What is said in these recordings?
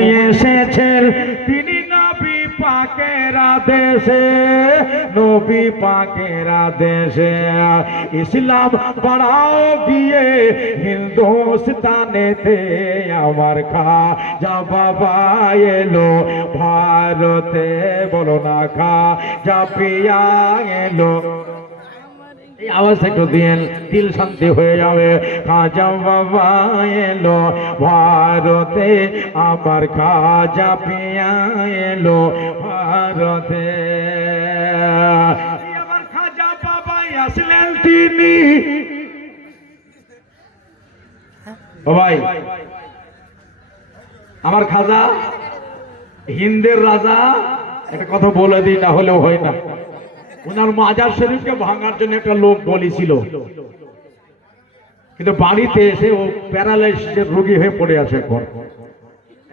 এসেছেন তিনি নবী পাকের আদেশে, নবী পাকের আদেশে ইসলাম বাড়াও গিয়ে হিন্দুস্তানেতে। আমার খাজা বাবা এলো ভারতে, বলো না খাজা পিয়া এলো। এই আওয়াজ একটু দিন, দিল শান্তি হয়ে যাবে। খাজা বাবা এলো ভারতে, আমার খাজা পিয়া এলো ভারতে। আমার খাজা বাবা আসলেন তিনি। ও ভাই, আমার খাজা হিন্দের রাজা। একটা কথা বলে দিই, না হলেও হয় না। ওনার মাজার শরীফকে ভাঙার জন্য একটা লোক বলেছিল, কিন্তু বাড়িতে এসে ও প্যারালাইসিসের রোগী হয়ে পড়ে আছে। এখন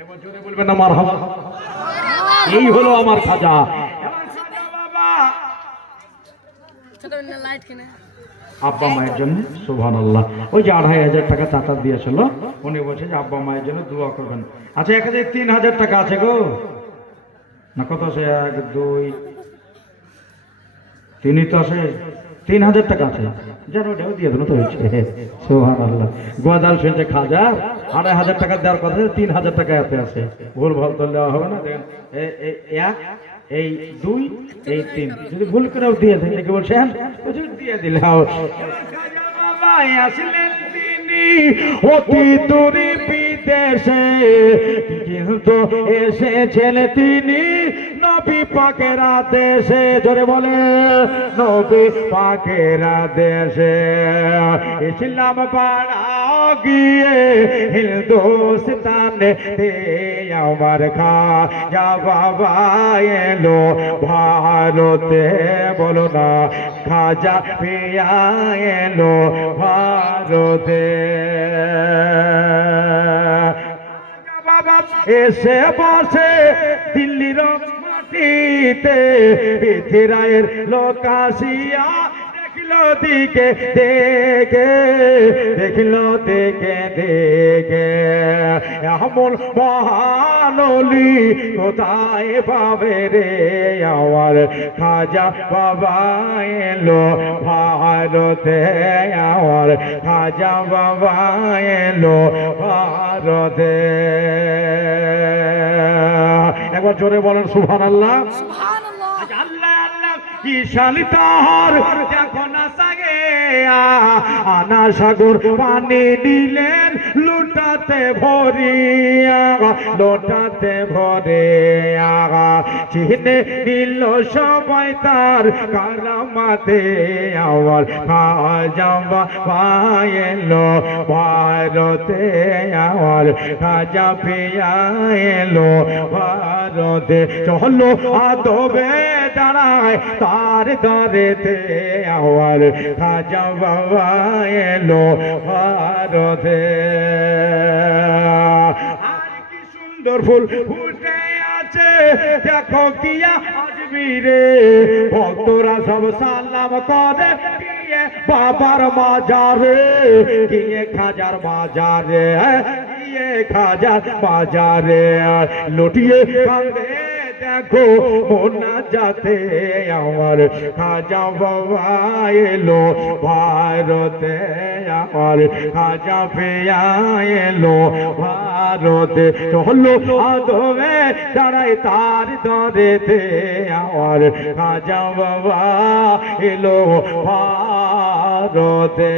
একবার জোরে বলবেন না মারহাবা। এই হলো আমার খাজা। আব্বা মায়ের জন্য সুবহানাল্লাহ। ওই যে ২৫০০ টাকা চাচা দিয়েছিল, উনি বলছে যে আব্বা মায়ের জন্য দোয়া করবেন। আচ্ছা, এখানে ৩০০০ টাকা আছে গো না? কত আছে? ১ ২ তিনি তো আছে, ৩০০০ টাকা আছে। যেন ওটাও দিয়ে দেবো তো হয়েছে। সুবহানাল্লাহ। গোয়াদাল শুনছে খাজা ২৫০০ টাকা দেওয়ার কথা, ৩০০০ টাকা এতে আছে। ভুল ভাল তো দেওয়া হবে না। দেখেন, এক, এই ২, এই ৩, যদি ভুল করেও দিয়ে দেন কি বলছেন, দিয়ে দিলে আসলেন তিনি অতি দূরে বিদেশে, কিন্তু এসেছেন তিনি নবী পাকের আদেশে। জোরে বলে, নবী পাকের আদেশে ইসলাম বাড়াও গিয়ে হিন্দুস্তানে। আমার খাজা বাবা এলো ভারতে, বলো না খাজা পিয়া এলো ভারতে। বাবা এসে বসে দিল্লির মাটিতে, পৃথিবীর লোক আসিয়া দেখলো দিকে দেখে, দেখলো দেখে দেখে। এমন মহানলি কোথায় পাবে রে? আমার খাজা বাবা এলো ভারতে, আমার খাজা বাবা এলো ভারতে। একবার জোরে বলেন সুবহানাল্লাহ। আল্লাহ আল্লাহ কি শালি তাহার, দেখো না সাগে আনা সাগর পানি দিলেন লুটাতে ভরিয়া, লোটাতে ভরে চিনে নিল সবাই তার কারামাতে। আমার খাজা বাবা এলো ভারতে, আমার খাজা পিয়া এলো ভারতে। চলো আদবে দাঁড়ায় তার দরেতে, আমার খাজা বাবা এলো ভারতে। আর কি সুন্দর ফুল ফুটে আছে দেখো গিয়া আজমিরে, ভক্তরা সব সালাম করে গিয়ে বাবার মাজারে, গিয়ে খাজার মাজারে, গিয়ে খাজার মাজারে। লুটিয়ে কাঁদে দেখো মোনা যাতে, আমার খাজা বাবা এলো ভারতে, আমার খাজা পিয়া এলো ভারতে। চলো আদবে দাঁড়াই তার দরেতে, আমার খাজা বাবা এলো ভারতে।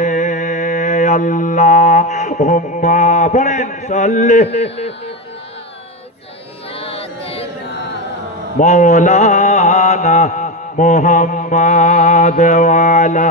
আল্লাহ হুম্মা বলেন সাল্লি মৌলানা মুহাম্মদ ওয়ালা